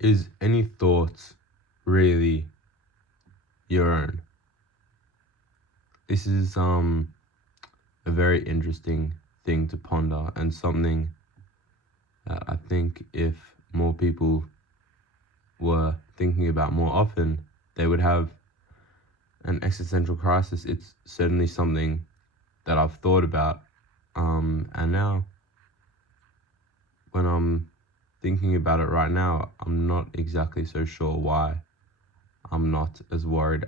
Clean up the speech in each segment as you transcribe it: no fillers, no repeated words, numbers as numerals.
Is any thoughts really your own? This is a very interesting thing to ponder, and something that I think if more people were thinking about more often, they would have an existential crisis. It's certainly something that I've thought about, and now when I'm thinking about it right now, I'm not exactly so sure why I'm not as worried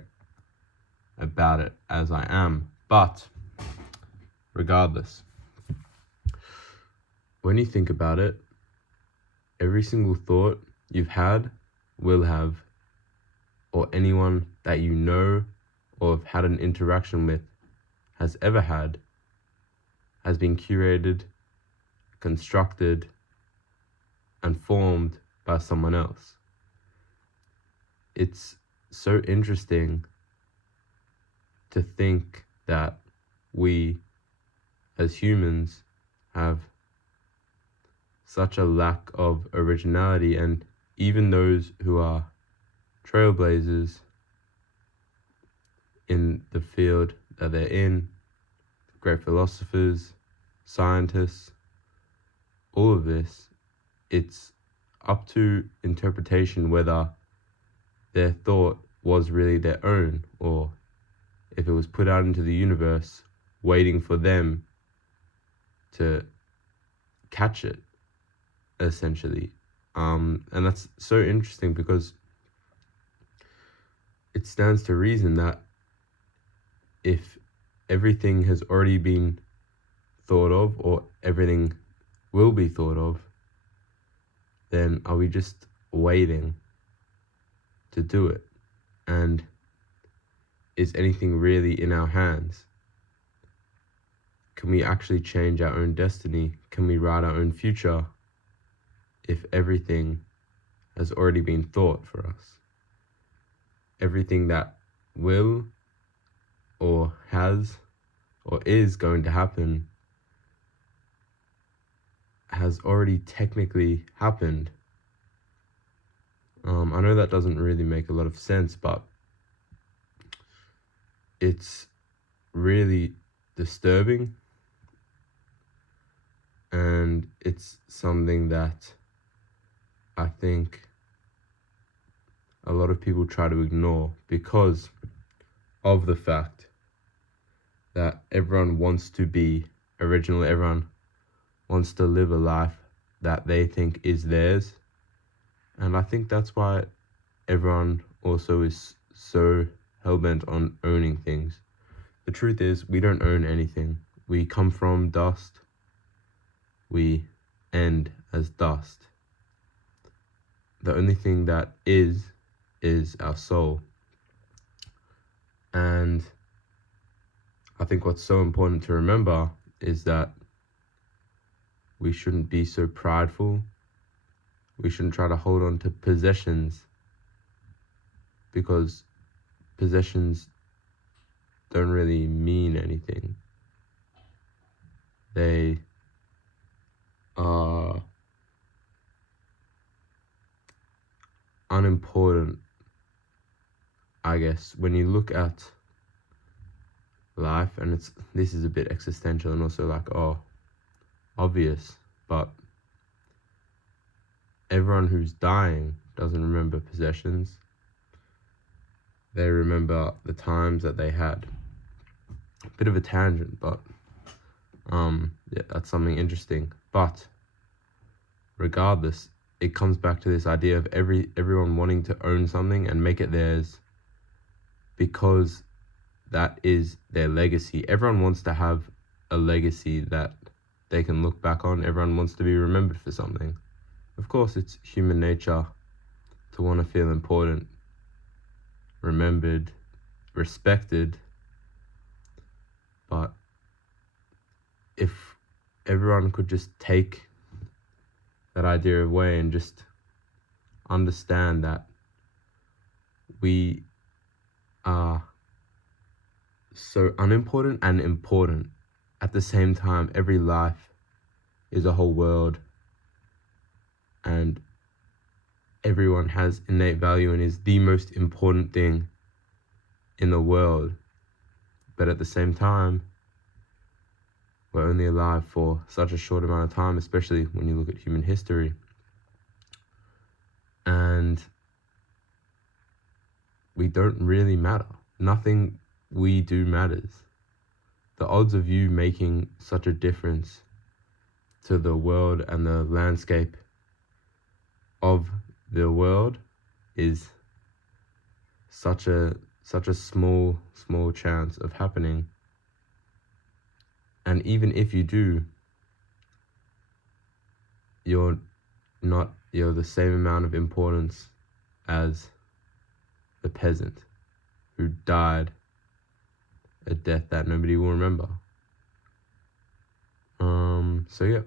about it as I am. But regardless, when you think about it, every single thought you've had, will have, or anyone that you know or have had an interaction with has ever had, has been curated, constructed, and formed by someone else. It's so interesting to think that we as humans have such a lack of originality, and even those who are trailblazers in the field that they're in, great philosophers, scientists, all of this, it's up to interpretation whether their thought was really their own, or if it was put out into the universe waiting for them to catch it, essentially. And that's so interesting because it stands to reason that if everything has already been thought of, or everything will be thought of, then are we just waiting to do it? And is anything really in our hands? Can we actually change our own destiny? Can we write our own future if everything has already been thought for us? Everything that will or has or is going to happen has already technically happened. I know that doesn't really make a lot of sense, but it's really disturbing, and it's something that I think a lot of people try to ignore because of the fact that everyone wants to be original, everyone wants to live a life that they think is theirs. And I think that's why everyone also is so hell-bent on owning things. The truth is, we don't own anything. We come from dust. We end as dust. The only thing that is our soul. And I think what's so important to remember is that we shouldn't be so prideful. We shouldn't try to hold on to possessions, because possessions don't really mean anything. They are unimportant, I guess, when you look at life. And this is a bit existential and also like, obvious, but everyone who's dying doesn't remember possessions. They remember the times that they had. A bit of a tangent, but yeah, that's something interesting. But regardless, it comes back to this idea of everyone wanting to own something and make it theirs, because that is their legacy. Everyone wants to have a legacy that they can look back on. Everyone wants to be remembered for something. Of course, it's human nature to want to feel important, remembered, respected. But if everyone could just take that idea away and just understand that we are so unimportant and important at the same time. Every life is a whole world, and everyone has innate value and is the most important thing in the world. But at the same time, we're only alive for such a short amount of time, especially when you look at human history. And we don't really matter. Nothing we do matters. The odds of you making such a difference to the world and the landscape of the world is such a small chance of happening. And even if you do, you're the same amount of importance as the peasant who died a death that nobody will remember. So yeah,